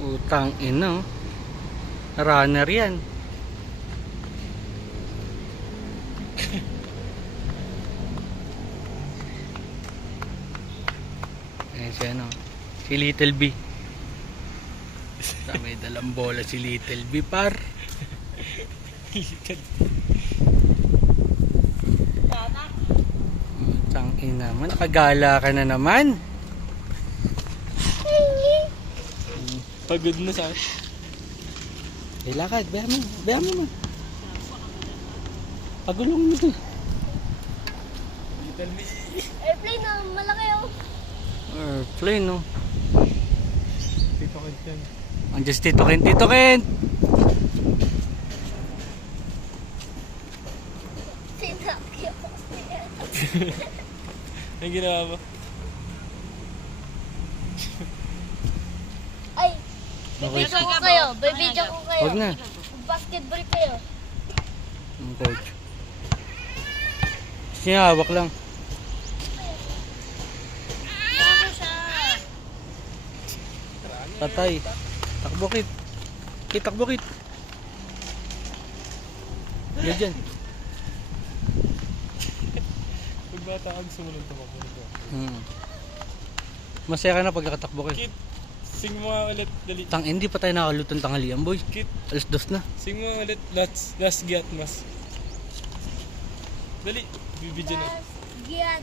Utang ina, oh. Runner yan. Ayan siya, no? Si Little B. May dalang bola si Little B, par. Utang ina mo, nakagala ka na naman. Pagod na sa Eh, lakad, bayan mo. Pagulong mo to. Little me. Airplane na, malaki oh. Airplane, no? Tito Kent yan. Andiyan si Tito Kent, Tito Kent! Sinakyo. Ang ginawa mo? Ay, Okay, bibidyo ko kayo. Bibidyo ko kayo. Huwag na. Basketball kayo. Ang coach. Sinahawak lang. Ano siya? Patay. Takbo kit. Takbo kit. Diyan. Pag bata ka, gusto mo lang tumakbo nito. Masaya ka na pag nakatakbo kit. Kit, sing mo nga ulit. Dali. Hindi pa tayo nakalutong tanghalian, boy. Kit, Alas 2 na. sing mo nga ulit. Let's get mas. Dali, bibidyo na. Giat.